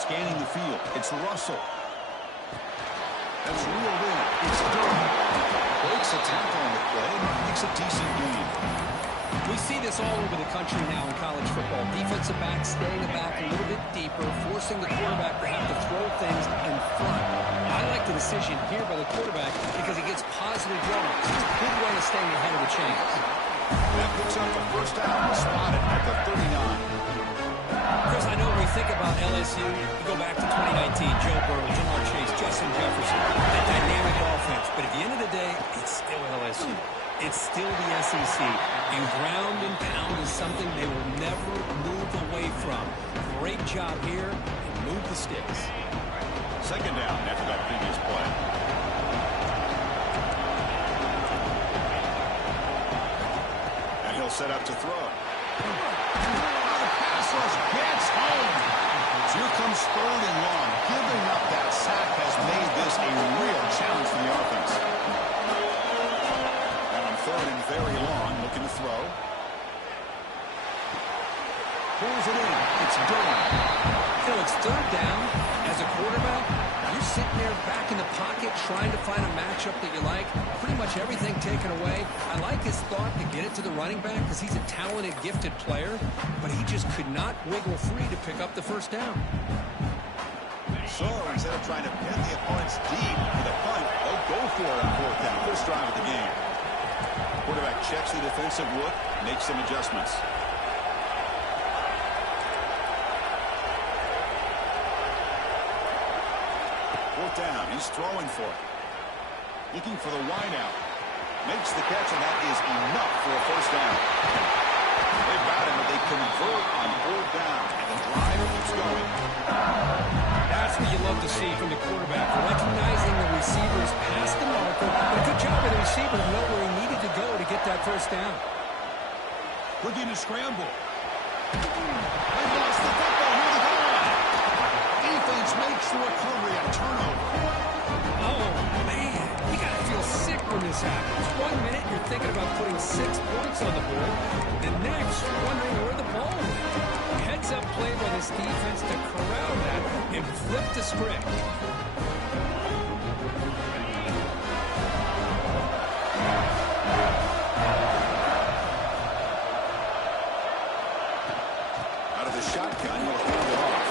Scanning the field. It's Russell. That's reeled in. It's Durham. Breaks a tackle on the play and makes a decent gain. We see this all over the country now in college football. Defensive backs staying back a little bit deeper, forcing the quarterback to have to throw things in front. I like the decision here by the quarterback because he gets positive yards. It's a good way of staying ahead of the chains. That picks up a first down, spotted at the 39. Chris, I know when we think about LSU, you go back to 2019, Joe Burrow, Jamar Chase, Justin Jefferson, that dynamic offense. But at the end of the day, it's still LSU. It's still the SEC. And ground and pound is something they will never move away from. Great job here, and move the sticks. Second down after that previous play. And he'll set up to throw. Gets home. Here comes third and long. Giving up that sack has made this a real challenge for the offense. And on third and very long, looking to throw. Pulls it in. It's Durham. You know, it's third down. As a quarterback, you're sitting there back in the pocket trying to find a matchup that you like. Pretty much everything taken away. I like his thought to get it to the running back because he's a talented, gifted player, but he just could not wiggle free to pick up the first down. So instead of trying to pin the opponents deep for the punt, they'll go for it on fourth down. First drive of the game. Quarterback checks the defensive look, makes some adjustments. Fourth down, he's throwing for it. Looking for the wideout. Makes the catch, and that is enough for a first down. They've got him, but they convert on fourth down, and the drive keeps going. That's what you love to see from the quarterback. Recognizing the receivers past the marker, but a good job of the receiver to know where he needed to go to get that first down. Looking to scramble. They lost the football near the goal line. Defense makes the recovery, a turnover. Oh, man. You got to feel sick when this happens. 1 minute, you're thinking about putting 6 points on the board. The next, you're wondering where the ball went. Heads-up play by this defense to corral that and flip the script. Out of the shotgun, he'll hold it off.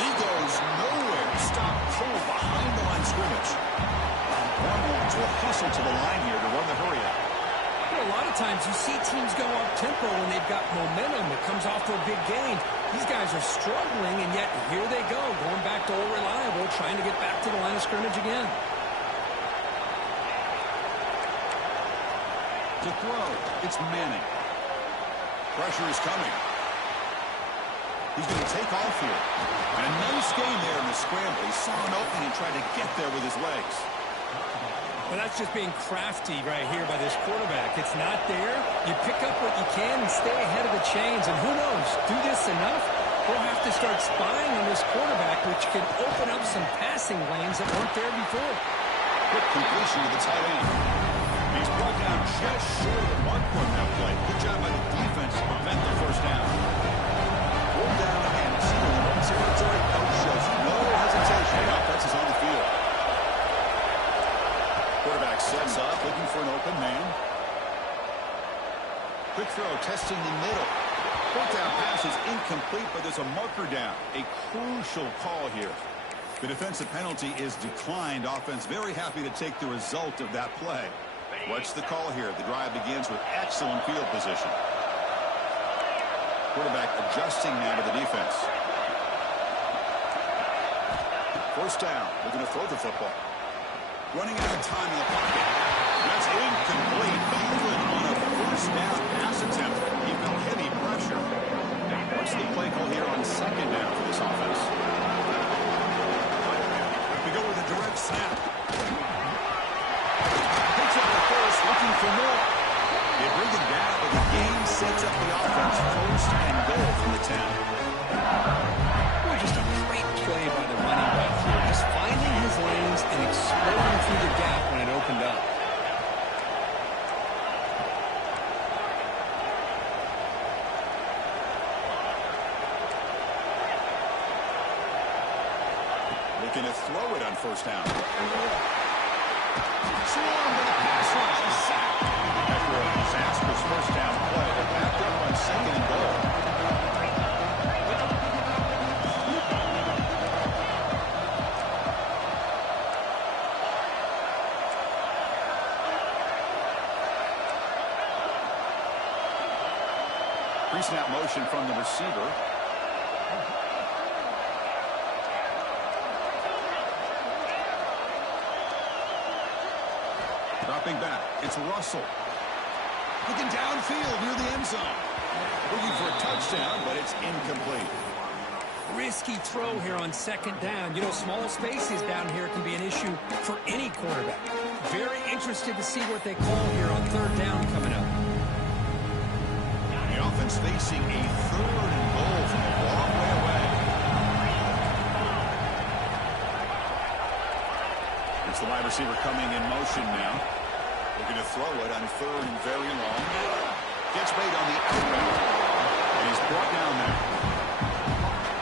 He goes nowhere. Stop pull behind the line scrimmage. Longhorns will hustle to the line here to run the hurry out. A lot of times you see teams go up-tempo when they've got momentum that comes off for a big gain. These guys are struggling, and yet here they go, going back to old reliable, trying to get back to the line of scrimmage again. To throw, it's Manning. Pressure is coming. He's going to take off here. And a nice game there in the scramble. He saw an opening and tried to get there with his legs. Well, that's just being crafty right here by this quarterback. It's not there. You pick up what you can and stay ahead of the chains. And who knows, do this enough, we'll have to start spying on this quarterback, which can open up some passing lanes that weren't there before. Quick completion to the tight end. He's brought down just short of the mark on that play. Good job by the defense to prevent the first down. Pulled down and seeing the territory. Coach shows no hesitation. The offense is on the field. Quarterback sets up, looking for an open man. Quick throw, testing the middle. Fourth down pass is incomplete, but there's a marker down. A crucial call here. The defensive penalty is declined. Offense very happy to take the result of that play. What's the call here? The drive begins with excellent field position. Quarterback adjusting now to the defense. First down, looking to throw the football. Running out of time in the pocket. That's incomplete. Cleveland on a first down pass attempt. He felt heavy pressure. What's the play call here on second down for this offense? We go with a direct snap. Picks up the first, looking for more. They bring it down, but the game sets up the offense. First and goal from the 10. Boy, just a great play by the running back here. Just finding his lanes and exploding through the gap when it opened up. Looking to throw it on first down. Swarmed with a pass rush. He's sacked. After a disastrous first down play, they're backed up on second and goal. Pre-snap motion from the receiver. Dropping back. It's Russell. Looking downfield near the end zone. Looking for a touchdown, but it's incomplete. Risky throw here on second down. You know, small spaces down here can be an issue for any quarterback. Very interested to see what they call here on third down coming up. The offense facing a third and goal from a long way away. It's the wide receiver coming in motion now. Looking to throw it on third and very long. Gets made on the outbound. And he's brought down there.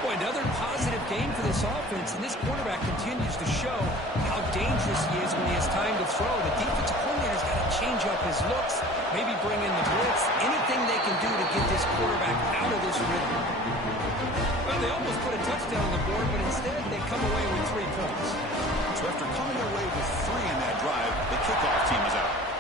Boy, another positive game for this offense, and this quarterback continues to show how dangerous he is when he has time to throw. The defensive coordinator's got to change up his looks, maybe bring in the blitz, anything they can do to get this quarterback out of this rhythm. Well, they almost put a touchdown on the board, but instead they come away with 3 points. So after coming away with 3 in that drive, the kickoff team is out.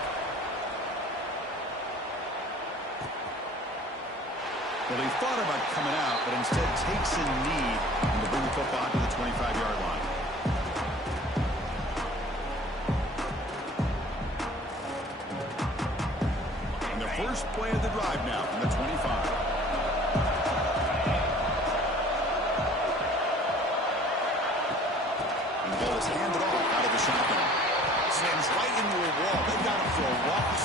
Well, they thought about coming out, but instead takes a knee and to bring the football to the 25-yard line. And the first play of the drive now from the 25. And the ball is handed off out of the shotgun. Sends right into a wall. They've got him for a loss.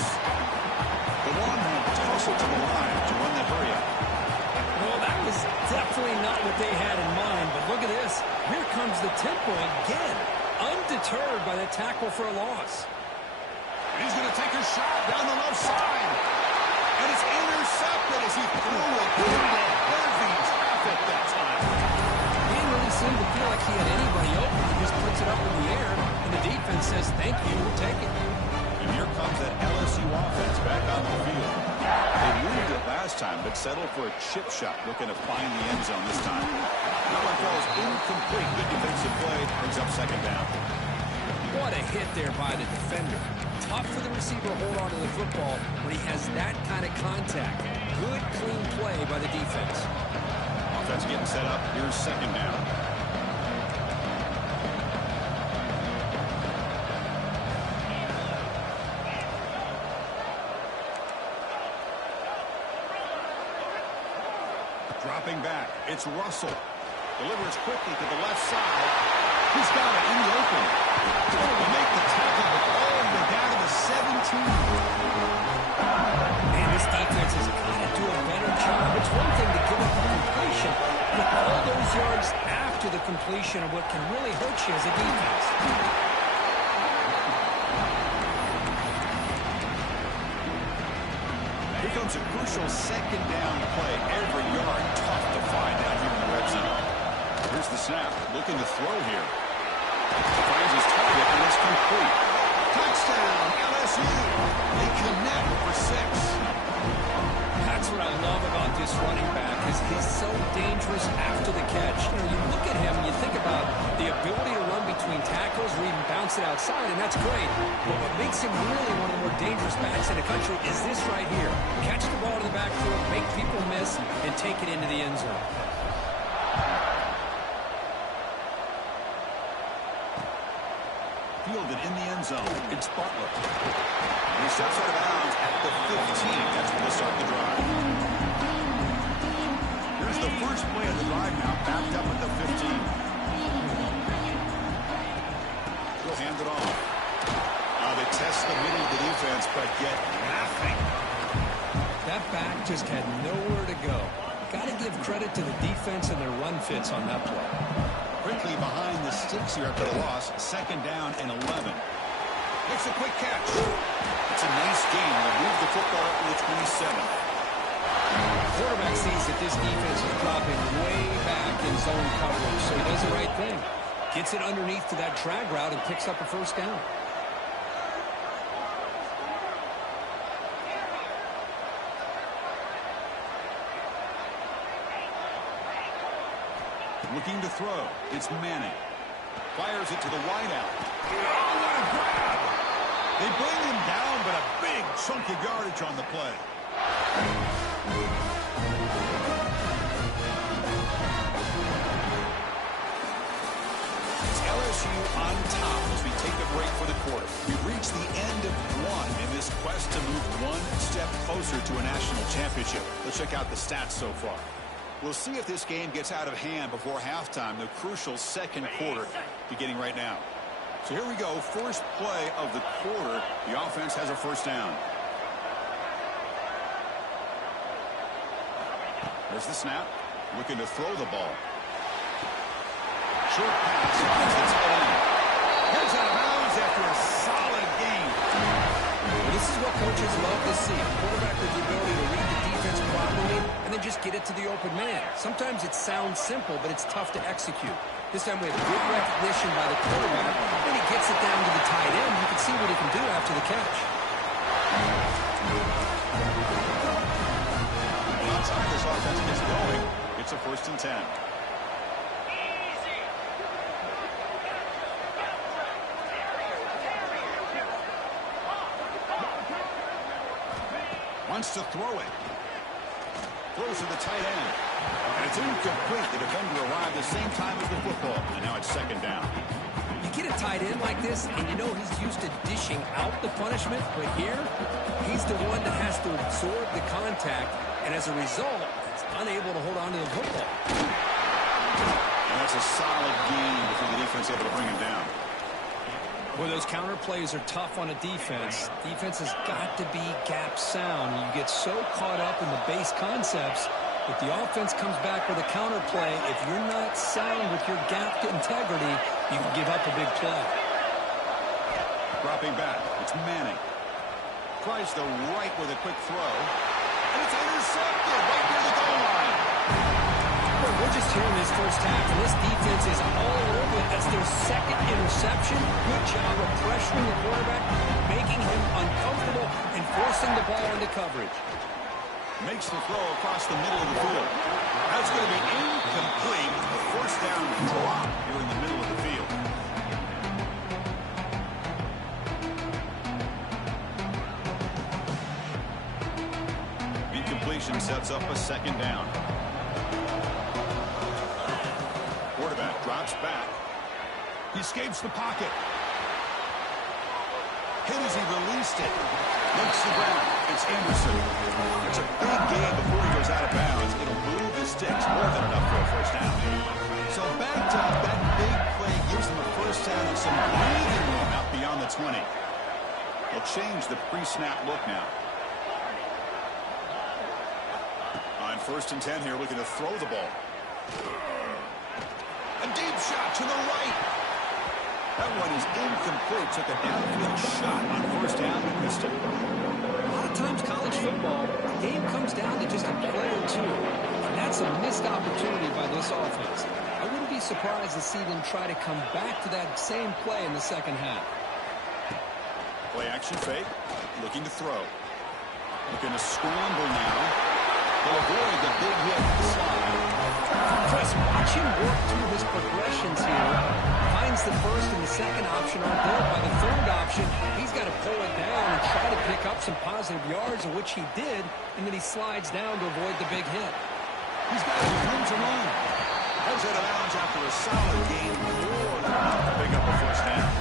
The Longhorns toss it to the line to run the hurry-up. Well, that was definitely not what they had in mind, but look at this. Here comes the tempo again, undeterred by the tackle for a loss. He's going to take a shot down the left side. And it's intercepted as he threw it into heavy traffic that time. He didn't really seem to feel like he had anybody open. He just puts it up in the air, and the defense says, thank you, we'll take it. And here comes that LSU offense back on the field. They moved it last time, but settled for a chip shot, looking to find the end zone this time. That one falls incomplete. Good defensive play, brings up second down. What a hit there by the defender. Tough for the receiver to hold on to the football when he has that kind of contact. Good, clean play by the defense. Offense getting set up. Here's second down. Dropping back. It's Russell. Delivers quickly to the left side. He's got it in the open. Able to make the tackle all the way down to the 17. Man, this defense has got to do a better job. It's one thing to give up a completion, but all those yards after the completion are what can really hurt you as a defense. Here comes a crucial second down play. Every yard tough to find out here in the red zone. Here's the snap. Looking to throw here. Finds his target, and it's complete. Touchdown, LSU. They connect for 6. That's what I love about this running back is he's so dangerous after the catch. You know, you look at him and you think about the ability to run between tackles or even bounce it outside, and that's great. But what makes him really one of the more dangerous backs in the country is this right here. Catch the ball to the backfield, make people miss, and take it into the end zone. Fielded in the end zone. It's Butler. And he steps out of bounds at the 15. That's when they start the drive. Here's the first play of the drive now, backed up at the 15. He'll hand it off. They test the middle of the defense, but get nothing. That back just had nowhere to go. Got to give credit to the defense and their run fits on that play. Quickly behind the sticks here after the loss. Second down and 11. Makes a quick catch. It's a nice game. They'll move the football up to the 27. The quarterback sees that this defense is dropping way back in zone coverage, so he does the right thing. Gets it underneath to that drag route and picks up a first down. Looking to throw. It's Manning. Fires it to the wideout. Oh, what a grab! They bring him down, but a big chunk of yardage on the play. It's LSU on top as we take a break for the quarter. We've reached the end of one in this quest to move one step closer to a national championship. Let's check out the stats so far. We'll see if this game gets out of hand before halftime, the crucial second quarter beginning right now. So here we go, first play of the quarter. The offense has a first down. There's the snap, looking to throw the ball. Short pass, finds the tight end. Here's out of bounds after a solid game. Well, this is what coaches love to see. A quarterback with the ability to read the defense properly and then just get it to the open man. Sometimes it sounds simple, but it's tough to execute. This time we have good recognition by the quarterback. When he gets it down to the tight end, you can see what he can do after the catch. By the time this offense gets going, it's a 1st and 10. Wants to throw it. Throws to the tight end. And it's incomplete. The defender arrived the same time as the football. And now it's 2nd down. You get a tight end like this, and you know he's used to dishing out the punishment, but here, he's the one that has to absorb the contact, and as a result, he's unable to hold on to the football. And that's a solid gain before the defense able to bring him down. Well, those counter plays are tough on a defense. Defense has got to be gap sound. You get so caught up in the base concepts. If the offense comes back with a counter play, if you're not sound with your gap integrity, you can give up a big play. Dropping back, it's Manning. Tries the right with a quick throw. And it's intercepted right near the goal line. Well, we're just here in this first half, and this defense is all over it. That's their 2nd interception. Good job of pressuring the quarterback, making him uncomfortable, and forcing the ball into coverage. Makes the throw across the middle of the field. That's going to be incomplete. A 1st down drop here in the middle of the field. Incompletion sets up a 2nd down. Quarterback drops back. He escapes the pocket. Hit as he released it. Makes the ground. It's Anderson. It's a big game before he goes out of bounds. It'll move the sticks more than enough for a 1st down. So backed up, that big play gives them a 1st down and some breathing room out beyond the 20. They'll change the pre-snap look now. On 1st and 10 here, looking to throw the ball. A deep shot to the right. That one is incomplete. Took a downfield shot on 1st down and missed it. A lot of times college football, the game comes down to just a play or two. And that's a missed opportunity by this offense. I wouldn't be surprised to see them try to come back to that same play in the 2nd half. Play action fake. Looking to throw. Looking to scramble now. They'll avoid the big hit slide. Chris, watch him work through his progressions here. Finds the 1st and the 2nd option on board. By the 3rd option, he's got to pull it down and try to pick up some positive yards, of which he did, and then he slides down to avoid the big hit. He's got room to run. Heads out of bounds after a solid game. More than enough to pick up a 1st down.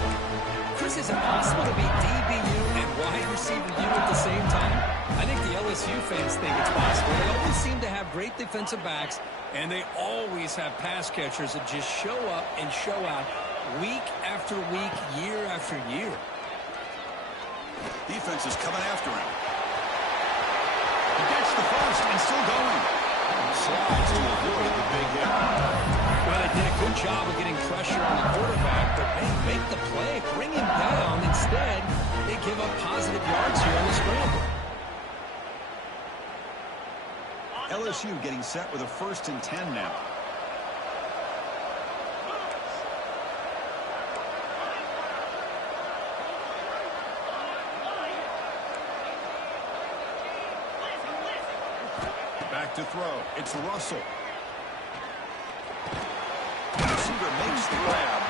Chris, is it possible to be DBU and wide receiver U at the same time? I think the LSU fans think it's possible. They always seem to have great defensive backs, and they always have pass catchers that just show up and show out week after week, year after year. Defense is coming after him. He gets the 1st and still going. Slides to avoid the big hit. Well, they did a good job of getting pressure on the quarterback, but they make the play, bring him down. Instead, they give up positive yards here on the scramble. LSU getting set with a 1st and 10 now. Back to throw. It's Russell. The receiver makes the grab.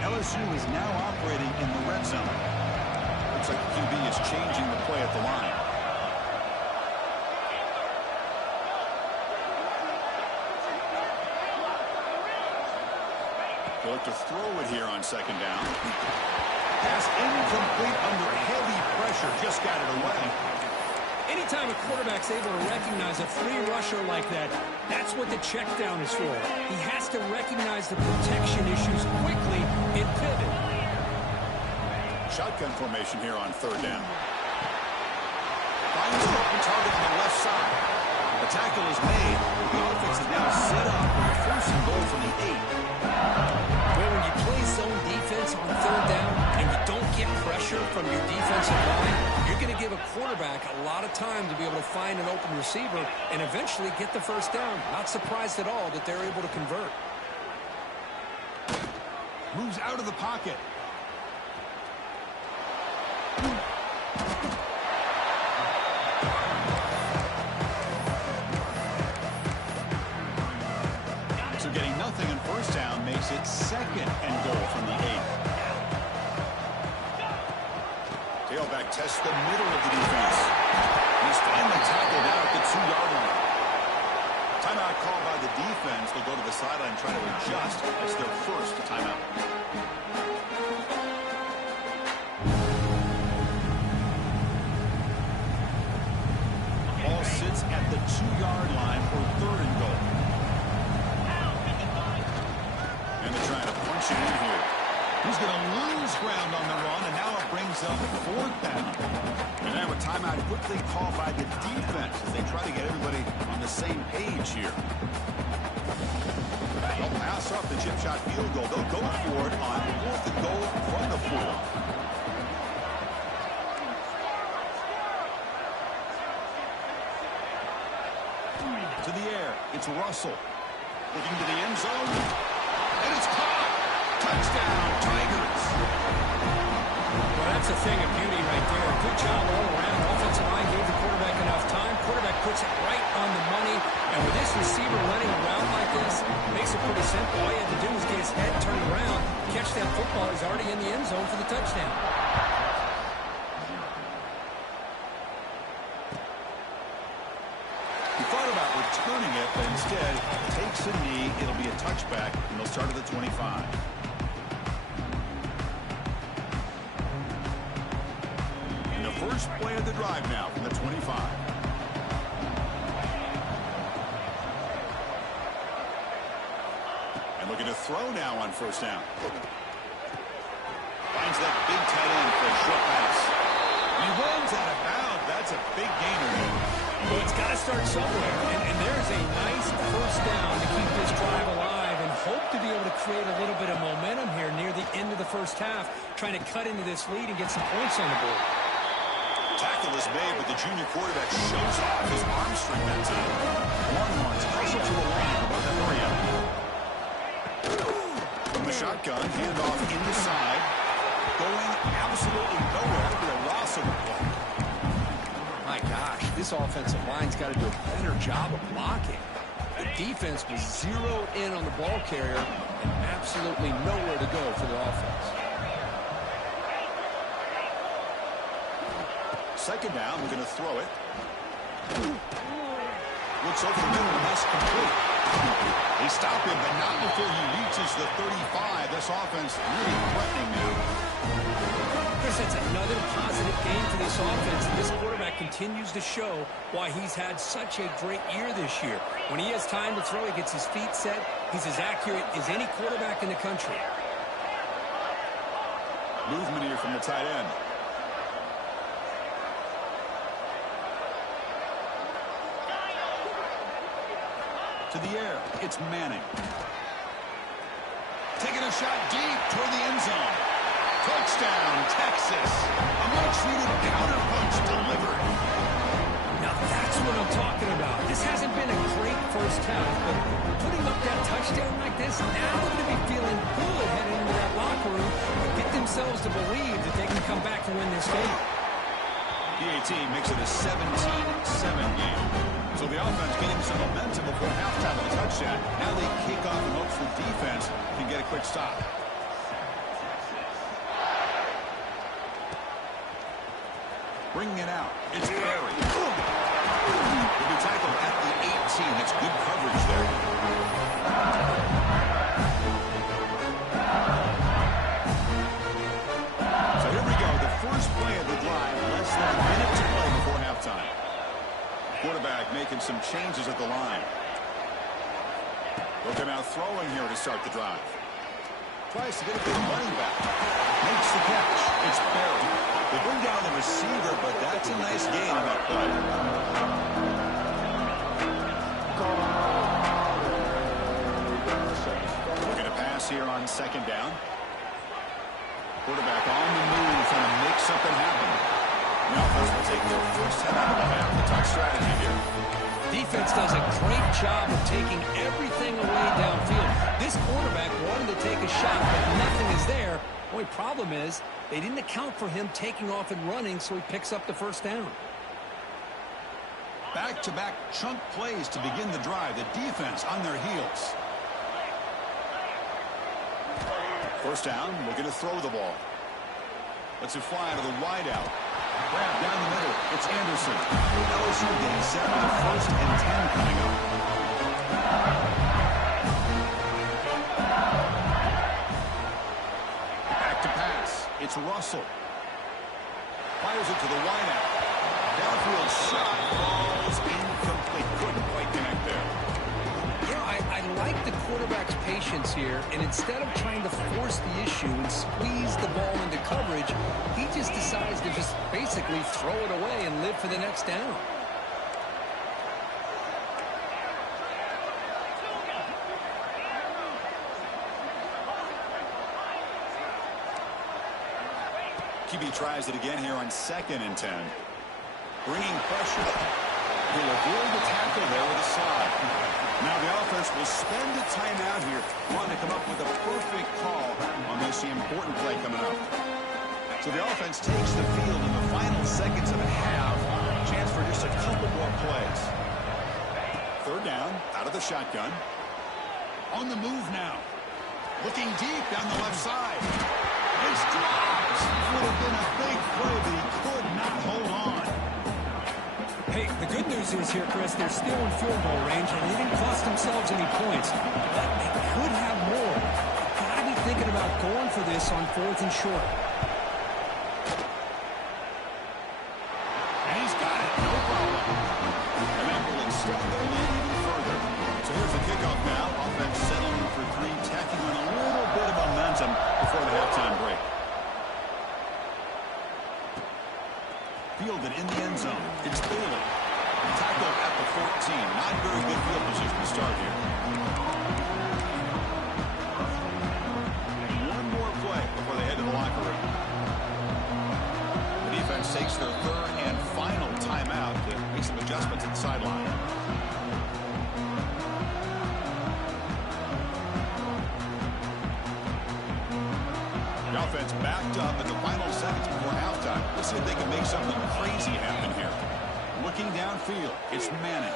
LSU is now operating in the red zone. Looks like the QB is changing the play at the line. They'll look to throw it here on second down. Pass incomplete under heavy pressure. Just got it away. Anytime a quarterback's able to recognize a free rusher like that, that's what the check down is for. He has to recognize the protection issues quickly and pivot. Shotgun formation here on third down. Finds an open target on the left side. The tackle is made. The offense is now set up with a first and goal from the 8. Well, when you play zone defense on third down and you don't get pressure from your defensive line, you're going to give a quarterback a lot of time to be able to find an open receiver and eventually get the first down. Not surprised at all that they're able to convert. Moves out of the pocket. So getting nothing in first down makes it second and goal from the 8. Tailback tests the middle of the defense. He's finally tackled out at the 2-yard line. Timeout called by the defense. They'll go to the sideline and try to adjust. That's their first timeout. Ball sits at the 2-yard line for third and goal. And they're trying to punch it in here. He's going to lose ground on the run, and now it brings up fourth down. And now a timeout quickly called by the defense as they try to get everybody on the same page here. They'll pass up the chip shot field goal. They'll go for it on fourth and goal from the 4. To the air, it's Russell. Looking to the end zone, and it's caught. Touchdown, Tigers. Well, that's a thing of beauty right there. Good job all around. Offensive line gave the quarterback enough time. Quarterback puts it right on the money. And with this receiver running around like this, it makes it pretty simple. All you have to do is get his head turned around, catch that football. He's already in the end zone for the touchdown. He thought about returning it, but instead takes a knee. It'll be a touchback, and they'll start at the 25. And the first play of the drive now from the 25. And looking to throw now on first down. Finds that big tight end for a short pass. He runs out of bounds. That's a big gainer here. Well, it's got to start somewhere, and there's a nice first down to keep this drive alive and hope to be able to create a little bit of momentum here near the end of the first half, trying to cut into this lead and get some points on the board. Tackle is made, but the junior quarterback shows off his arm strength that time. Longhorns hustle to the line for both area. From the shotgun, handoff inside. Going absolutely nowhere for the loss of the play. My gosh, this offensive line's got to do a better job of blocking. The defense was zeroed in on the ball carrier and absolutely nowhere to go for the offense. Second down, we're going to throw it. Looks over the middle, and that's complete. They stop him, but not before he reaches the 35. This offense really threatening now. Chris, that's another positive game for this offense. This quarterback continues to show why he's had such a great year this year. When he has time to throw, he gets his feet set. He's as accurate as any quarterback in the country. Movement here from the tight end. To the air, it's Manning. Taking a shot deep toward the end zone. Touchdown, Texas. A much-needed counterpunch delivered. Now that's what I'm talking about. This hasn't been a first half, but putting up that touchdown like this, now they're going to be feeling good heading into that locker room and get themselves to believe that they can come back and win this game. PAT makes it a 17-7 game. So the offense getting some momentum before halftime with a touchdown. Now they kick off in hopes the defense can get a quick stop. Bringing it out. It's Perry. He'll be tackled at the 18. That's good coverage there. So here we go. The first play of the drive. Less than a minute to play before halftime. Quarterback making some changes at the line. Looking out throwing here to start the drive. Tries to get a good running back. Makes the catch. It's Perry. They bring down the receiver, but that's a nice gain on that play. Looking to pass here on second down. Quarterback on the move, trying to make something happen. The offense will take their first head out of the half. The top strategy here. Defense does a great job of taking everything away downfield. This quarterback wanted to take a shot, but nothing is there. The only problem is they didn't account for him taking off and running, so he picks up the first down. Back-to-back chunk plays to begin the drive. The defense on their heels. First down, looking to throw the ball. Lets it fly to the wideout. Grab down the middle. It's Anderson. LSU getting set with a 1st and 10 coming up. Back to pass. It's Russell. Fires it to the wideout. Downfield shot falls incomplete. Couldn't quite connect there. I like the quarterback's patience here, and instead of trying to force the issue and squeeze the ball into coverage, he just decides to just basically throw it away and live for the next down. QB tries it again here on 2nd and 10. Bringing pressure. He'll avoid the tackle there with a slide. Now the offense will spend a timeout here, trying to come up with a perfect call on this important play coming up. So the offense takes the field in the final seconds of the half. Chance for just a couple more plays. 3rd down, out of the shotgun. On the move now. Looking deep down the left side. It's dropped. Would have been a big play, but he could not hold on. Hey, the good news is here, Chris, they're still in field goal range, and they didn't cost themselves any points. But they could have more. Got to be thinking about going for this on 4th and short. And he's got it. No problem. And that will extend their lead even further. So here's the kickoff now. Offense settling for 3, tacking on a little bit of momentum before the halftime break. Fielded in the end zone. It's Bailey. Tackled at the 14. Not very good field position to start here. One more play before they head to the locker room. The defense takes their 3rd and final timeout to make some adjustments at the sideline. The offense backed up in the final seconds before halftime. Let's see if they can make something crazy happen here. Looking downfield, it's Manning.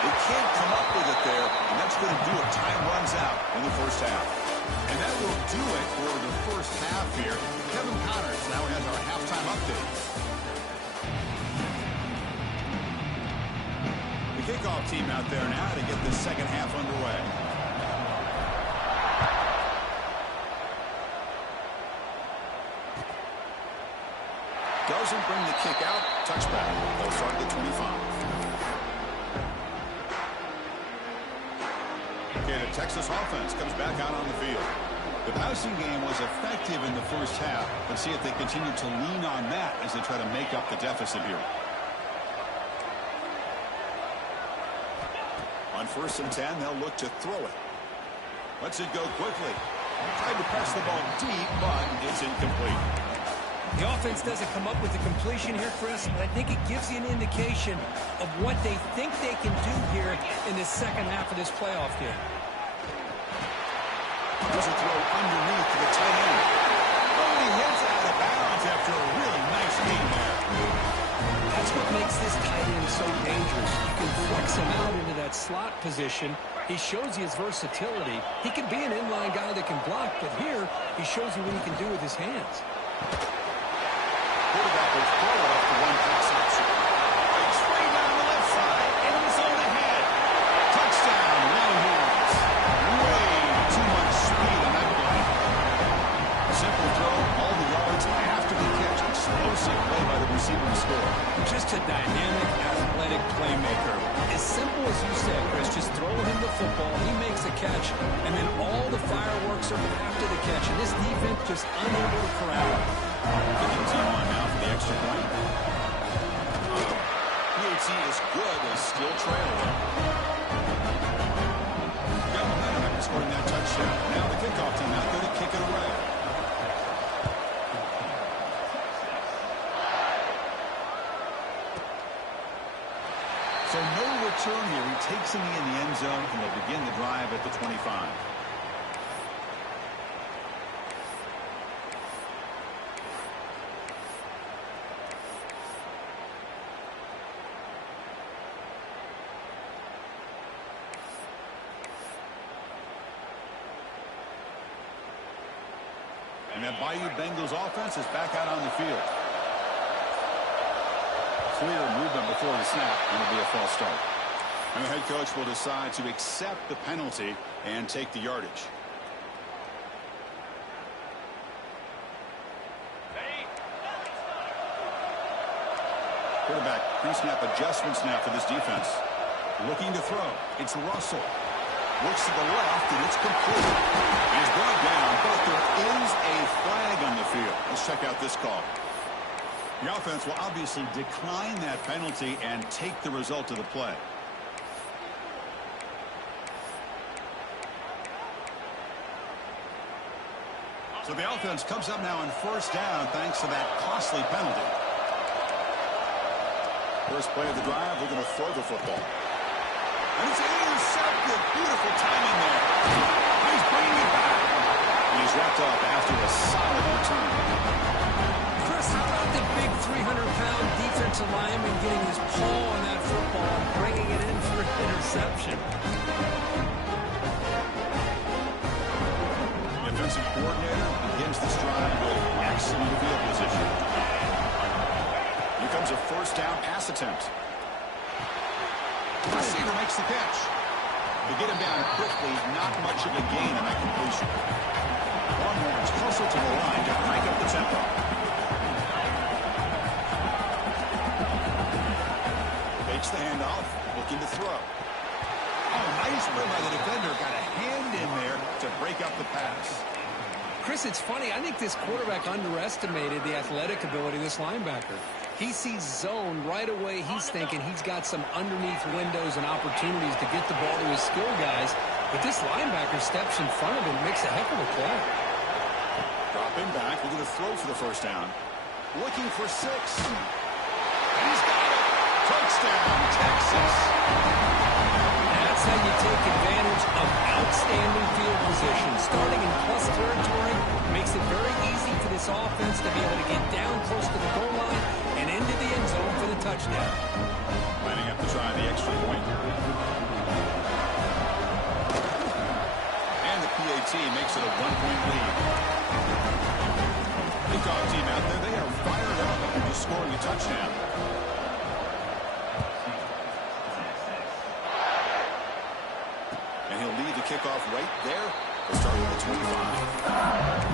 They can't come up with it there, and that's going to do it. Time runs out in the first half. And that will do it for the first half here. Kevin Connors now has our halftime update. The kickoff team out there now to get the second half underway. Doesn't bring the kick out. Touchback. They'll start at the 25. Okay, the Texas offense comes back out on the field. The passing game was effective in the first half. Let's see if they continue to lean on that as they try to make up the deficit here. On 1st and 10, they'll look to throw it. Lets it go quickly. Tried to press the ball deep, but it's incomplete. The offense doesn't come up with the completion here, Chris, but I think it gives you an indication of what they think they can do here in the second half of this playoff game. There's a throw underneath to the tight end. Oh, he hits out of bounds after a really nice game there. That's what makes this tight end so dangerous. You can flex him out into that slot position. He shows you his versatility. He can be an inline guy that can block, but here he shows you what he can do with his hands. Quarterback will throw it off the one pass option. Breaks free down the left side. And it's on ahead. Touchdown, Longhorns. Way too much speed on that play. Simple throw, all the yards after the catch. Explosive play by the receiver to score. Just a dynamic, athletic playmaker. As simple as you said, Chris, just throw him the football, he makes a catch, and then all the fireworks are after the catch. And this defense just unable to corral. Kicking team on now for the extra point. PAT is good, but still trailing. Got momentum after scoring that touchdown. Now the kickoff team out there to kick it away. So no return here. He takes him in the end zone, and they'll begin the drive at the 25. And that Bayou Bengals offense is back out on the field. Clear movement before the snap, and it'll be a false start. And the head coach will decide to accept the penalty and take the yardage. Quarterback pre-snap adjustment snap for this defense. Looking to throw. It's Russell. Looks to the left, and it's complete. He's brought down, but there is a flag on the field. Let's check out this call. The offense will obviously decline that penalty and take the result of the play. So the offense comes up now on first down thanks to that costly penalty. First play of the drive, they're going to throw the football. And it's intercepted. Beautiful timing there. He's bringing it back. He's wrapped up after a solid return. Chris, how about the big 300-pound defensive lineman getting his paw on that football and bringing it in for an interception? The defensive coordinator begins this drive with excellent field position. Here comes a first down pass attempt. The receiver makes the catch. They get him down quickly, not much of a gain on that completion. Longhorns hustle to the line to crank up the tempo. Fakes the handoff, looking to throw. Oh, nice play by the defender. Got a hand in there to break up the pass. Chris, it's funny. I think this quarterback underestimated the athletic ability of this linebacker. He sees zone right away. He's thinking he's got some underneath windows and opportunities to get the ball to his skill guys. But this linebacker steps in front of him, makes a heck of a play. Dropping back, looking to throw for the first down. Looking for 6. And he's got it. Touchdown, Texas. That's how you take advantage of outstanding field position. Starting in plus territory makes it very easy for this offense to be able to get down close to the goal line and into the end zone for the touchdown. Lining up to try the extra point. And the PAT makes it a 1-point lead. Kickoff team out there, they are fired up after just scoring a touchdown. And he'll lead the kickoff right there to start with the 25.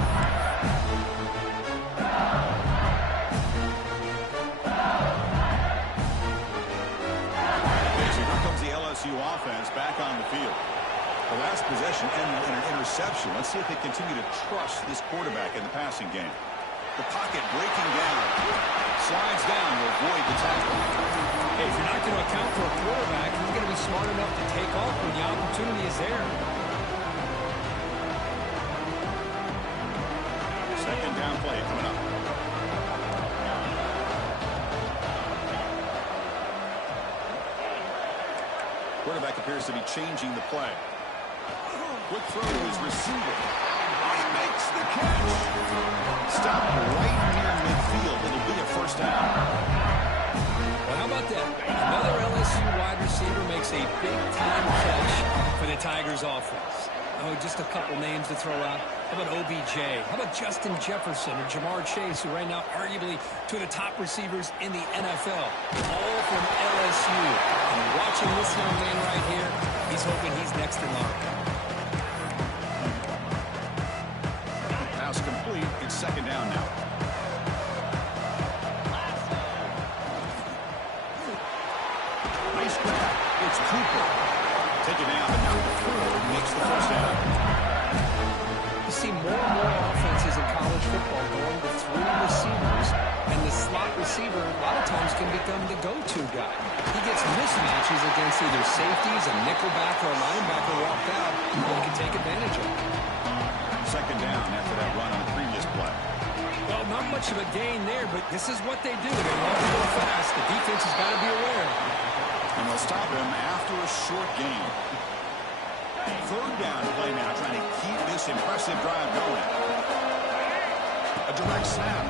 LSU offense back on the field. The last possession ended in an interception. Let's see if they continue to trust this quarterback in the passing game. The pocket breaking down. Slides down to avoid the tackle. Hey, if you're not going to account for a quarterback, he's going to be smart enough to take off when the opportunity is there. Second down play coming up. Quarterback appears to be changing the play. Quick throw to his receiver. He makes the catch. Stop right near midfield. It'll be a first down. Well, how about that? Another LSU wide receiver makes a big-time catch for the Tigers offense. Oh, just a couple names to throw out. How about OBJ? How about Justin Jefferson or Jamar Chase, who right now arguably two of the top receivers in the NFL, all from LSU. And watching this young man right here, he's hoping he's next in line. Pass complete. It's second down now. Nice grab. It's Cooper. Take it down, but now Ford makes the first down. You see more and more offenses in college football going with three receivers, and the slot receiver a lot of times can become the go-to guy. He gets mismatches against either safeties, a nickelback, or a linebacker walked out, and he can take advantage of it. Second down after that run on the previous play. Well, not much of a gain there, but this is what they do. They love to go fast. The defense has got to be aware. And they'll stop him after a short gain. Third down play now, trying to keep this impressive drive going. A direct snap.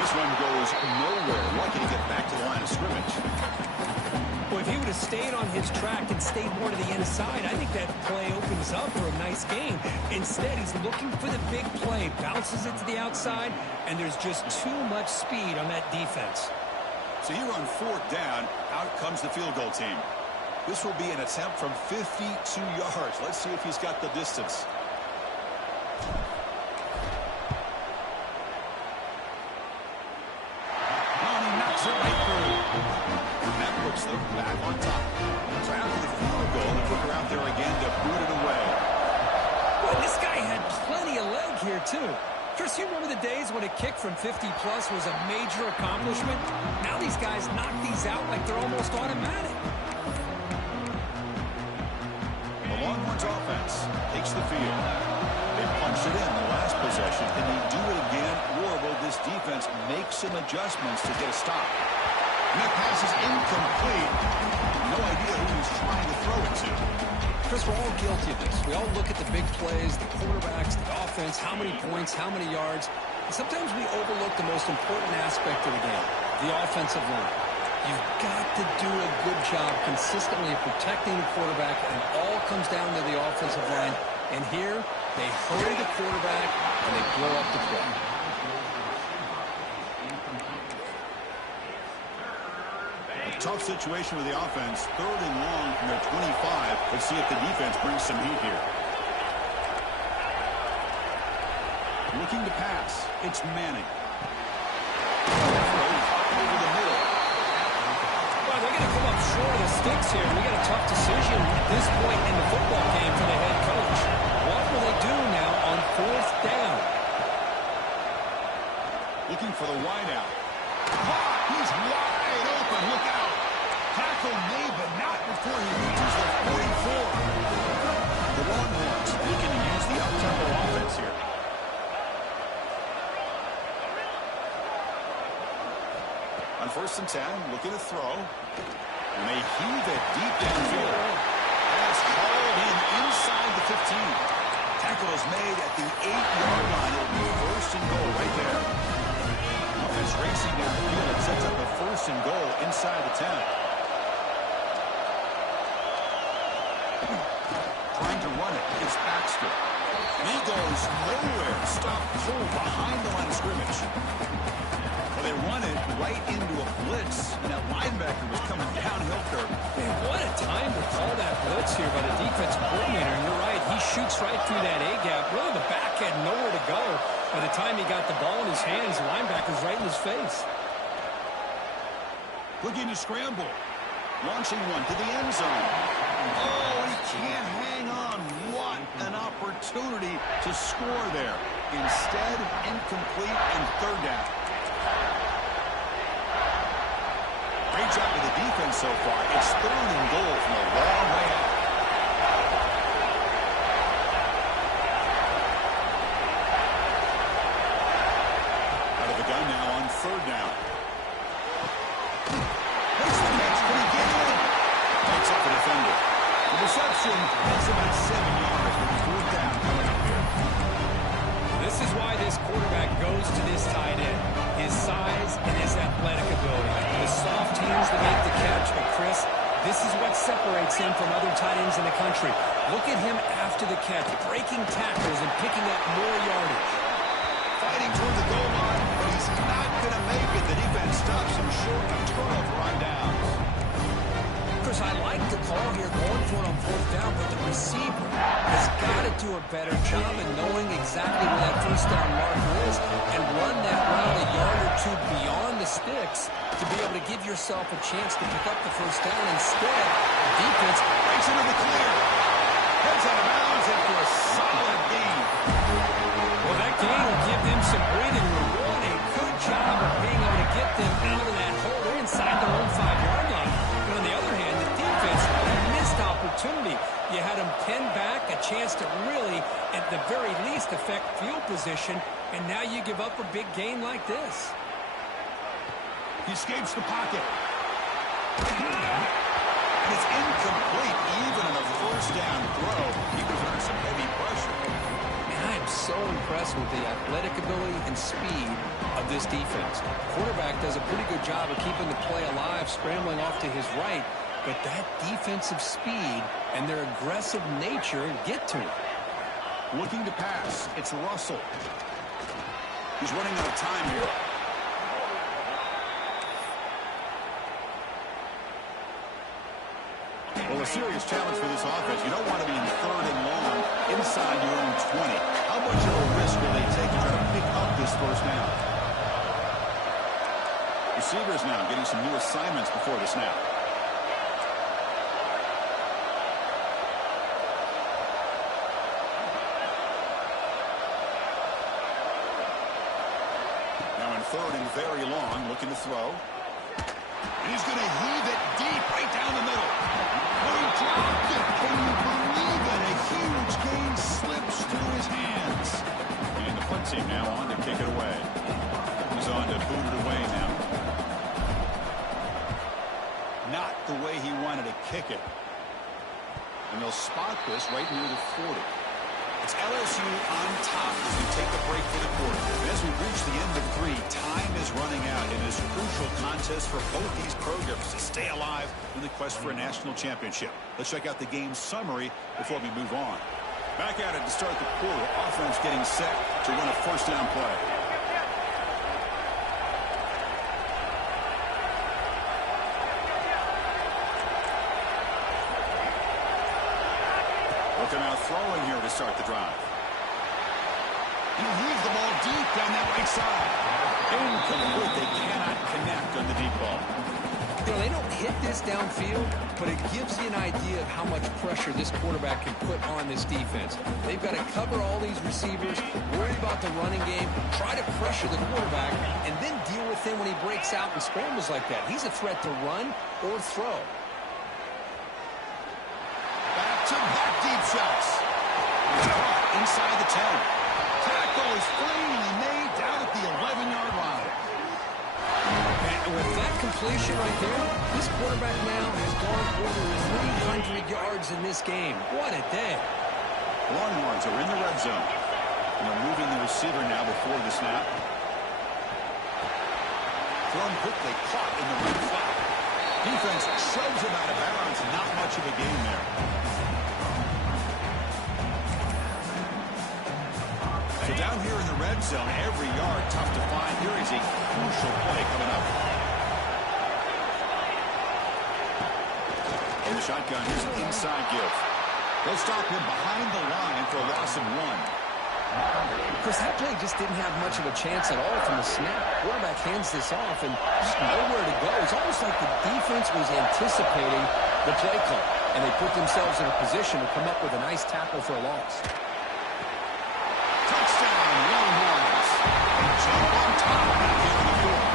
This one goes nowhere. Lucky to get back to the line of scrimmage. Well, if he would have stayed on his track and stayed more to the inside, I think that play opens up for a nice gain. Instead, he's looking for the big play, bounces it to the outside, and there's just too much speed on that defense. So here on fourth down, out comes the field goal team. This will be an attempt from 52 yards. Let's see if he's got the distance. And he knocks it right through. And that puts them back on top. So after the field goal, the kicker out there again to boot it away. Well, this guy had plenty of leg here, too. Chris, you remember the days when a kick from 50-plus was a major accomplishment? Now these guys knock these out like they're almost automatic. The Longhorns offense takes the field. They punched it in the last possession. Can they do it again, or will this defense make some adjustments to get a stop? And that pass is incomplete. No idea who he's trying to throw it to. Chris, we're all guilty of this. We all look at the big plays, the quarterbacks, the offense, how many points, how many yards. And sometimes we overlook the most important aspect of the game, the offensive line. You've got to do a good job consistently of protecting the quarterback, and it all comes down to the offensive line. And here, they hurry the quarterback, and they blow up the play. Tough situation with the offense. Third and long from their 25. Let's see if the defense brings some heat here. Looking to pass. It's Manning. Over the middle. Well, they're going to come up short of the sticks here. We got a tough decision at this point in the football game for the head coach. What will they do now on fourth down? Looking for the wideout. He's wide open. Look out. Tackle made, but not before he reaches the 44. The Longhorns looking to use the up-tempo offense here. On 1st and 10, looking to throw. And they heave it deep downfield. Pass hauled in inside the 15. Tackle is made at the 8-yard line. It'll be 1st and goal right there. Offense racing downfield. It sets up a 1st and goal inside the 10. Trying to run it. It's Baxter. And he goes nowhere. Stop cold behind the line of scrimmage. Well, they run it right into a blitz, and that linebacker was coming downhill curve. Man, what a time to call that blitz here by the defensive coordinator. And you're right, he shoots right through that A-gap. Really, the back had nowhere to go. By the time he got the ball in his hands, the linebacker's right in his face. Looking to scramble. Launching one to the end zone. Oh, he can't hang on. What an opportunity to score there. Instead, incomplete and third down. Great job with the defense so far. It's 3rd and goal from a long way out. Out of the gun now on 3rd down. Makes the catch. Can he get in? It's a athletic ability, the soft hands to make the catch. But, Chris, this is what separates him from other tight ends in the country. Look at him after the catch, breaking tackles and picking up more yardage. Fighting toward the goal line, but he's not going to make it. The defense stops him short of turnover on downs. Chris, I like the call here going for it on fourth down, but the receiver has got to do a better job in knowing exactly where that first down marker is and run that route a yard or two beyond the sticks to be able to give yourself a chance to pick up the first down. Instead, the defense breaks into the clear. Heads out of bounds after a solid gain. Well, that gain will give them some breathing room. What a good job of being able to get them out of that hole. They're inside their own 5-yard line. But on the other hand, the defense missed opportunity. You had them pinned back, a chance to really, at the very least, affect field position, and now you give up a big gain like this. He escapes the pocket. And it's incomplete, even on a first down throw. He was under some heavy pressure. And I am so impressed with the athletic ability and speed of this defense. The quarterback does a pretty good job of keeping the play alive, scrambling off to his right, but that defensive speed and their aggressive nature get to him. Looking to pass. It's Russell. He's running out of time here. Well, a serious challenge for this offense. You don't want to be in third and long inside your own 20. How much of a risk will they take to try to pick up this first down? Receivers now getting some new assignments before the snap. Now in third and very long, looking to throw. And he's going to heave it deep right down the middle. Oh, he dropped it. Can you believe it? A huge gain slips through his hands. And the punt team now on to kick it away. He's on to boot it away now. Not the way he wanted to kick it. And they'll spot this right near the 40. It's LSU on top as we take a break for the quarter. And as we reach the end of 3, time is running out in this crucial contest for both these programs to stay alive in the quest for a national championship. Let's check out the game summary before we move on. Back at it to start the quarter. Offense getting set to run a first down play. They're now throwing here to start the drive. And he leaves the ball deep down that right side. Incomplete. They cannot connect on the deep ball. You know, they don't hit this downfield, but it gives you an idea of how much pressure this quarterback can put on this defense. They've got to cover all these receivers, worry about the running game, try to pressure the quarterback, and then deal with him when he breaks out and scrambles like that. He's a threat to run or throw. Back deep shots. Inside the 10. Tackle is finally made down at the 11-yard line. And with that completion right there, this quarterback now has gone over 300 yards in this game. What a day. Longhorns are in the red zone. And they're moving the receiver now before the snap. Thrown quickly, caught in the right flat. Defense shoves him out of bounds. Not much of a gain there. So down here in the red zone, every yard tough to find. Here is a crucial play coming up. In the shotgun, here's an inside give. They'll stop him behind the line for a loss of 1. Chris, that play just didn't have much of a chance at all from the snap. Quarterback hands this off and just nowhere to go. It's almost like the defense was anticipating the play call, and they put themselves in a position to come up with a nice tackle for a loss. Touchdown, Longhorns. Jump on top here in the 4th.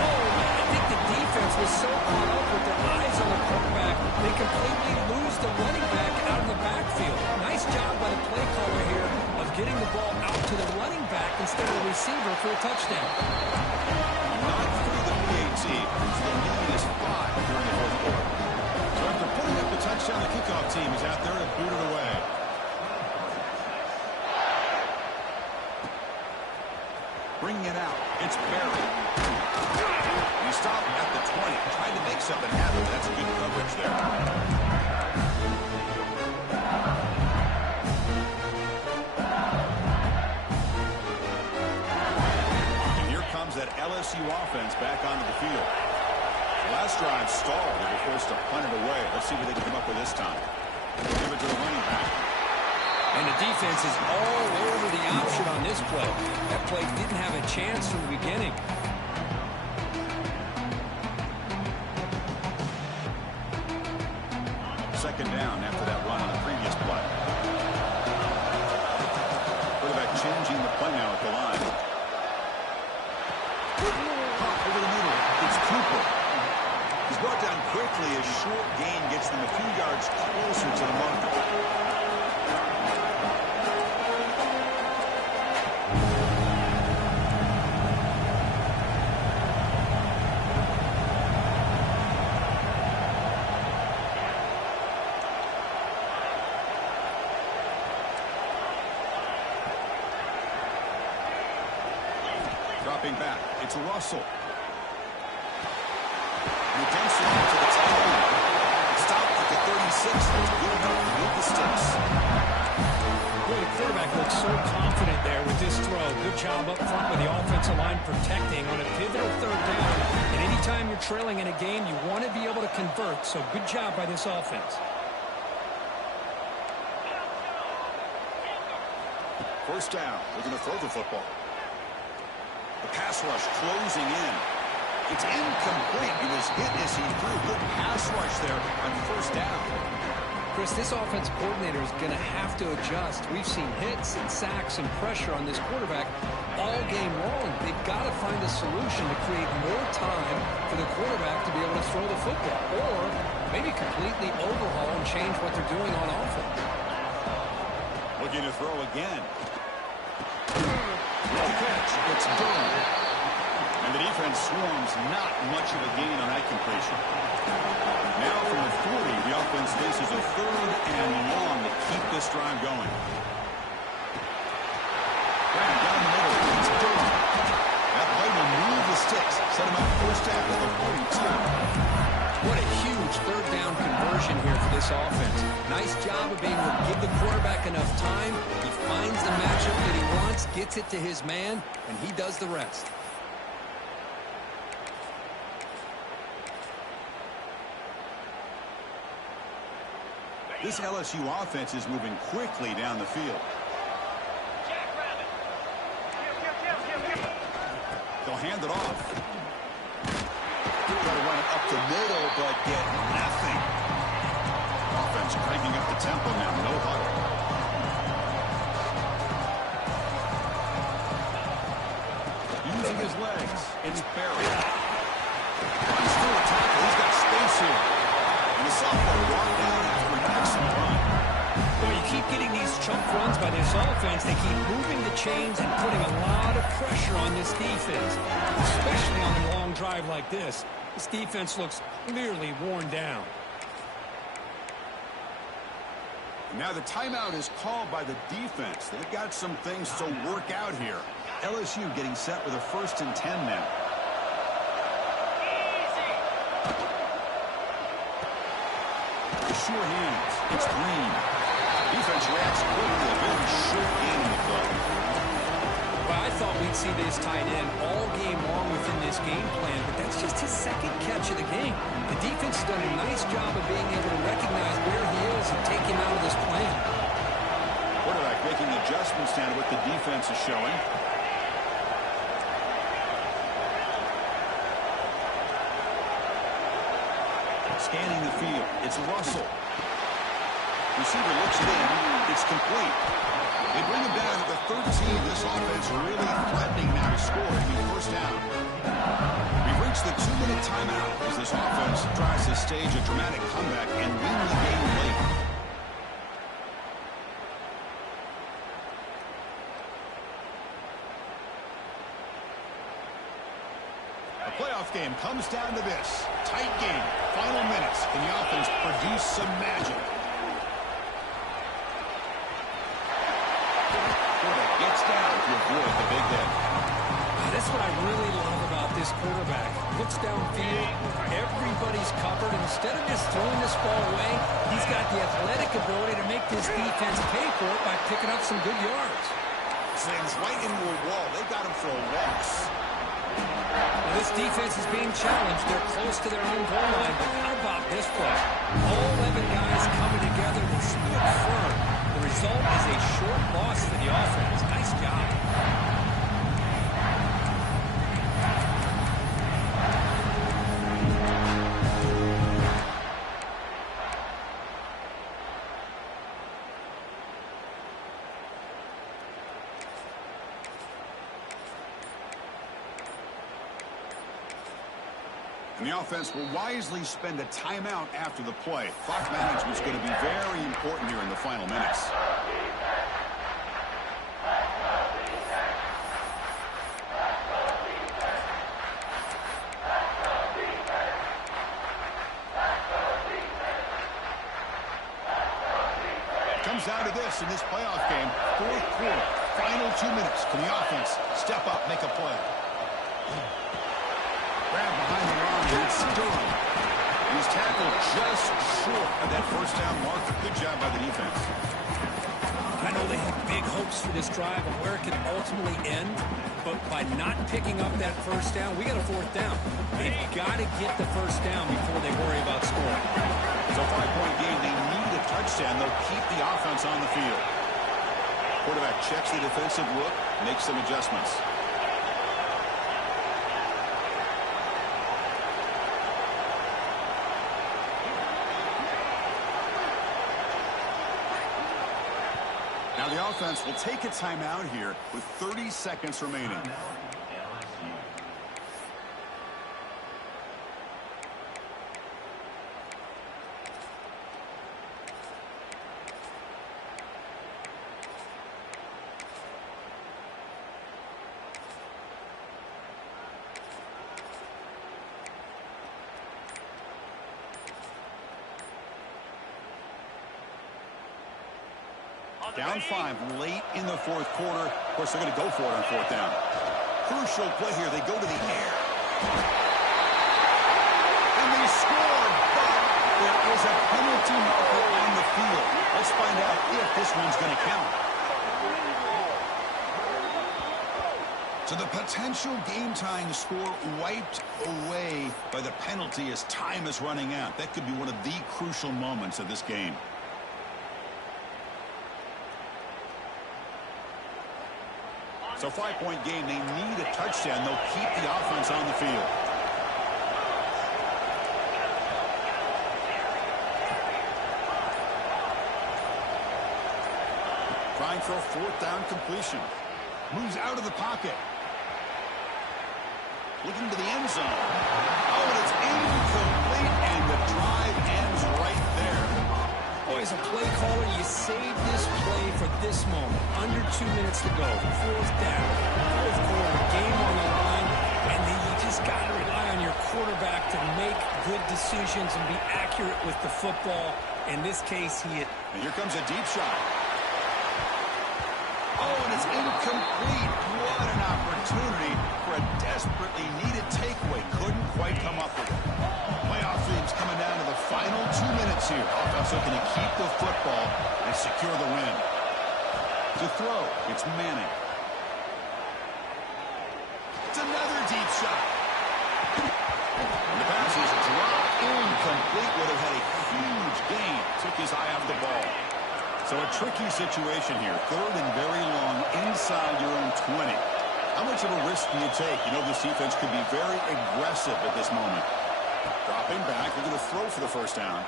Oh, man, I think the defense was so caught up with their eyes on the quarterback, they completely lose the running back out of the backfield. Nice job by the play caller here of getting the ball out to the running back instead of the receiver for a touchdown. Not through the PAT, so the lead is 5 during the 4th quarter. So after putting up the touchdown, the kickoff team is out there to boot it away. Bringing it out, it's Barry. something happen. That's good coverage there. That LSU offense back onto the field. Last drive stalled. They were forced to punt it away. Let's see what they can come up with this time. Give it to the running back. And the defense is all over the option on this play. That play didn't have a chance from the beginning. Second down after that run on the previous play. Quarterback changing the play now at the line. Over the middle. It's Cooper. He's brought down quickly. A short gain gets them a few yards closer to the marker. Dropping back. It's Russell. And it dumps it off to the tight end. Stopped at the 36. That's good enough with the sticks. Boy, the quarterback looks so confident there with this throw. Good job up front with the offensive line protecting on a pivotal third down. And anytime you're trailing in a game, you want to be able to convert. So good job by this offense. First down. They're going to throw the football. The pass rush closing in. It's incomplete. He was hit as he threw. Good pass rush there on first down. Chris, this offensive coordinator is going to have to adjust. We've seen hits and sacks and pressure on this quarterback all game long. They've got to find a solution to create more time for the quarterback to be able to throw the football, or maybe completely overhaul and change what they're doing on offense. Looking to throw again. Good catch. It's done. And the defense swarms. Not much of a gain on that completion. Now from the 40, the offense faces a third and long to keep this drive going. Right down the middle. It's done. That play will move the sticks. Set him up first down at the 42. What a huge third down conversion here for this offense. Nice job of being able to give the quarterback enough time. He finds the matchup that he wants, gets it to his man, and he does the rest. This LSU offense is moving quickly down the field. They'll hand it off. Try to run it up the middle, but get nothing. Offense cranking up the tempo now. No huddle. Using his legs. It's Barry. Runs through a tackle. He's got space here. And the sophomore walked down after an excellent run. Well, you keep getting these chunk runs by this offense. They keep moving the chains and putting a lot of pressure on this defense, especially on a long drive like this. This defense looks clearly worn down. Now the timeout is called by the defense. They've got some things to work out here. LSU getting set with a 1st and 10 now. Sure hands. It's Green. Defense reacts quickly. A very short game in the play. Well, I thought we'd see this tight end all game long within this game plan, but that's just his second catch of the game. The defense has done a nice job of being able to recognize where he is and take him out of this plan. Quarterback making adjustments down to what the defense is showing. Scanning the field. It's Russell. Receiver looks it in. It's complete. They bring him down at the 13. This offense really threatening now to score in the first down. We've reached the 2-minute timeout as this offense tries to stage a dramatic comeback and win the game late. The playoff game comes down to this. Tight game. Final minutes. Can the offense produce some magic? Gets down to avoid the big hit. That's what I really love about this quarterback. Looks downfield. Everybody's instead of just throwing this ball away, he's got the athletic ability to make this defense pay for it by picking up some good yards. Slings right into a wall. They got him for a loss. Well, this defense is being challenged. They're close to their own goal line, but how about this play? All 11 guys coming together and stood firm. The result is a short loss for the offense. Nice job. And the offense will wisely spend a timeout after the play. Clock management is going to be very important here in the final minutes. Comes down to this in this playoff game. Fourth quarter, final 2 minutes. Can the offense step up, make a play? Grab behind the arm, and it's Durham. He's tackled just short of that first down marker. Good job by the defense. I know they have big hopes for this drive and where it can ultimately end, but by not picking up that first down, we got a fourth down. They've got to get the first down before they worry about scoring. It's a 5-point game. They need a touchdown. They'll keep the offense on the field. Quarterback checks the defensive look, makes some adjustments. Now the offense will take a timeout here with 30 seconds remaining. Down 5 late in the fourth quarter. Of course, they're going to go for it on fourth down. Crucial play here. They go to the air. And they score, but there is a penalty marker on the field. Let's find out if this one's going to count. So the potential game-tying score wiped away by the penalty as time is running out. That could be one of the crucial moments of this game. So 5-point game, they need a touchdown. They'll keep the offense on the field. Trying for a fourth down completion. Moves out of the pocket. Looking to the end zone. Oh, and it's incomplete, and the drive ends right there. Boy, as a play caller, you save this play for this moment. Under 2 minutes to go. Fourth down. Fourth quarter. Game on the line. And then you just got to rely on your quarterback to make good decisions and be accurate with the football. In this case, he hit. And here comes a deep shot. Oh, and it's incomplete. What an opportunity for a desperately needed takeaway. Couldn't quite come up with it. Playoff teams coming down to the final 2 minutes here. Offense looking to keep the football and secure the win. To throw, it's Manning. It's another deep shot. And the pass is dropped incomplete. Would have had a huge gain. Took his eye off the ball. So a tricky situation here. Third and very long inside your own 20. How much of a risk do you take? You know this defense could be very aggressive at this moment. Dropping back. They're going to throw for the first down.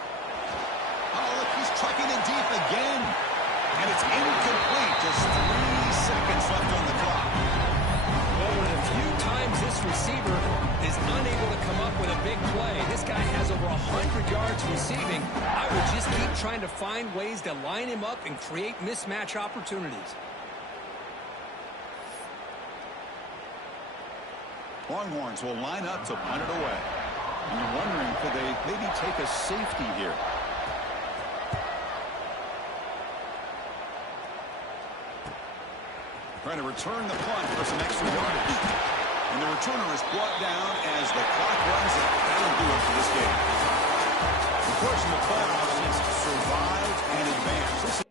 Oh, look, he's trucking it deep again. And it's incomplete. Just 3 seconds left on the clock. Well, one of the few times this receiver is unable to come up with a big play. This guy has over 100 yards receiving. I would just keep trying to find ways to line him up and create mismatch opportunities. Longhorns will line up to punt it away. And you're wondering, could they maybe take a safety here? Trying to return the punt for some extra yardage. And the returner is brought down as the clock runs out. That'll do it for this game. course, in the playoffs, it's survive and advance. This